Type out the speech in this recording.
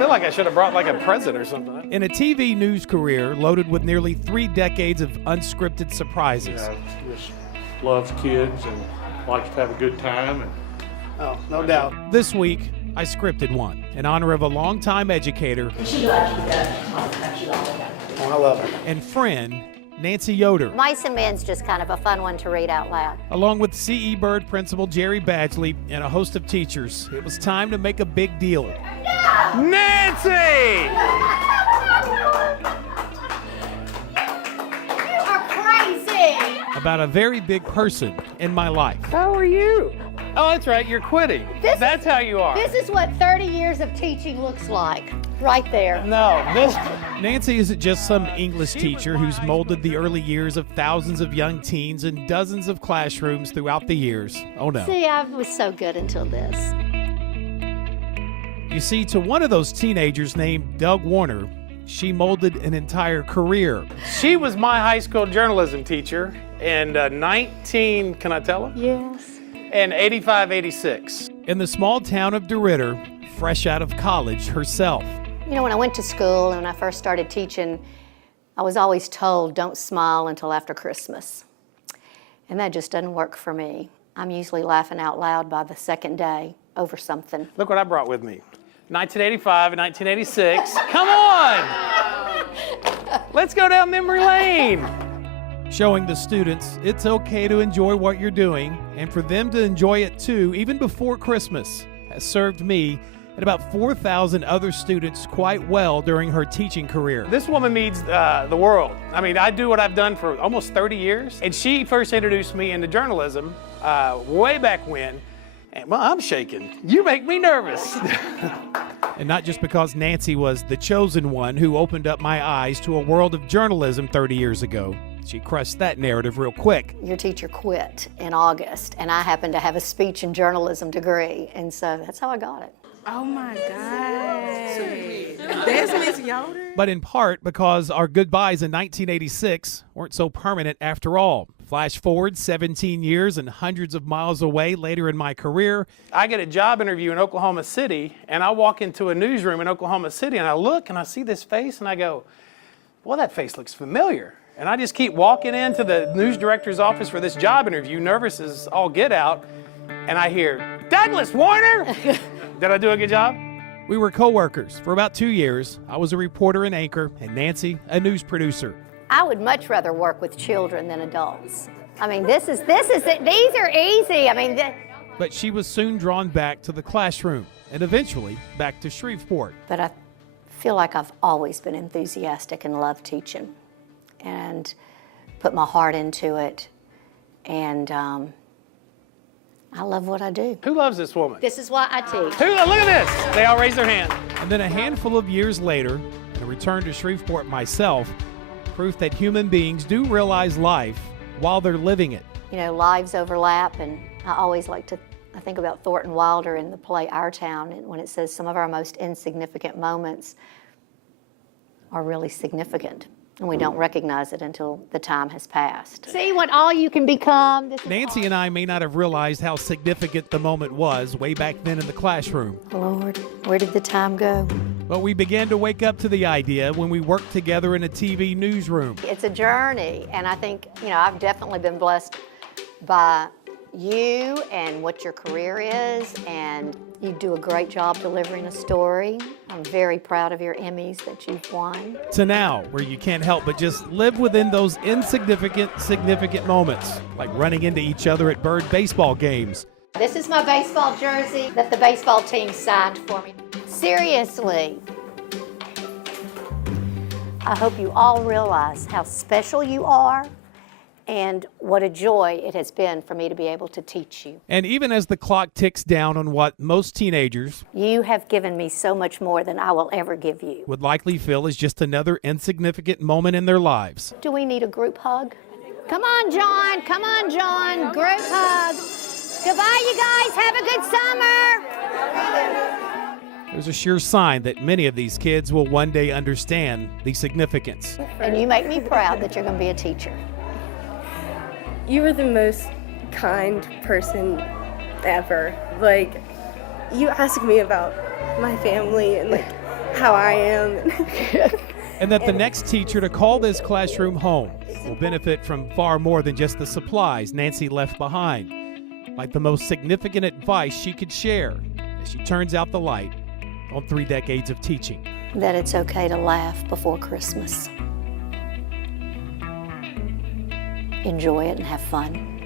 feel like I should have brought like a present or something. In a TV news career loaded with nearly 3 decades of unscripted surprises. Just loves kids and likes to have a good time. Oh, no doubt. This week, I scripted one in honor of a longtime educator Oh, I love her. and friend, Nancy Yoder, Mice and Men's just kind of a fun one to read out loud. along with CE Bird Principal Jerry Badgley and a host of teachers. It was time to make a big deal Nancy! You are crazy! about a very big person in my life. How are you? Oh, that's right. You're quitting. That's how you are. This is what 30 years of teaching looks like, right there. No, this. Nancy isn't just some English teacher who's molded the early years of thousands of young teens in dozens of classrooms throughout the years. Oh no. See, I was so good until this. You see, to one of those teenagers named Doug Warner, she molded an entire career. She was my high school journalism teacher in can I tell her? Yes. In 85, 86. In the small town of DeRidder, fresh out of college herself. You know, when I went to school and when I first started teaching, I was always told, don't smile until after Christmas. And that just doesn't work for me. I'm usually laughing out loud by the second day over something. Look what I brought with me. 1985 and 1986. Come on! Let's go down memory lane. Showing the students it's okay to enjoy what you're doing and for them to enjoy it too, even before Christmas, has served me and about 4,000 other students quite well during her teaching career. This woman means the world. I mean, I do what I've done for almost 30 years, and she first introduced me into journalism way back when. And, well, I'm shaking. You make me nervous. And not just because Nancy was the chosen one who opened up my eyes to a world of journalism 30 years ago. She crushed that narrative real quick. Your teacher quit in August, and I happened to have a speech and journalism degree, and so that's how I got it. Oh my God. There's Miss Yoder. But in part because our goodbyes in 1986 weren't so permanent after all. Flash forward 17 years and hundreds of miles away later in my career. I get a job interview in Oklahoma City, and I walk into a newsroom in Oklahoma City, and I look and I see this face, and I go, well, that face looks familiar. And I just keep walking into the news director's office for this job interview, nervous as all get out, and I hear, Douglas Warner! Did I do a good job? We were co-workers for about 2 years. I was a reporter and anchor, and Nancy, a news producer. I would much rather work with children than adults. I mean, these are easy. I mean, But she was soon drawn back to the classroom and eventually back to Shreveport. but I feel like I've always been enthusiastic and loved teaching and put my heart into it. And I love what I do. Who loves this woman? This is why I teach. Look at this. They all raise their hand. And then a handful of years later, and a return to Shreveport myself, proof that human beings do realize life while they're living it. You know, lives overlap, and I always like to think about Thornton Wilder in the play Our Town, and when it says some of our most insignificant moments are really significant, and we don't recognize it until the time has passed. See what all you can become. Nancy and I may not have realized how significant the moment was way back then in the classroom. Lord, where did the time go? But we began to wake up to the idea when we worked together in a TV newsroom. It's a journey, and I think, you know, I've definitely been blessed by you and what your career is, and you do a great job delivering a story. I'm very proud of your Emmys that you've won. To now, where you can't help but just live within those insignificant, significant moments, like running into each other at Bird baseball games. This is my baseball jersey that the baseball team signed for me. Seriously, I hope you all realize how special you are and what a joy it has been for me to be able to teach you. And even as the clock ticks down on what most teenagers You have given me so much more than I will ever give you. would likely feel is just another insignificant moment in their lives. Do we need a group hug? Come on, John. Come on, John. Group hug. Goodbye, you guys. Have a good summer. There's a sure sign that many of these kids will one day understand the significance. And you make me proud that you're going to be a teacher. You were the most kind person ever. Like, you ask me about my family, and like, how I am. And that the next teacher to call this classroom home will benefit from far more than just the supplies Nancy left behind, like the most significant advice she could share as she turns out the light on 3 decades of teaching. That it's okay to laugh before Christmas. Enjoy it and have fun.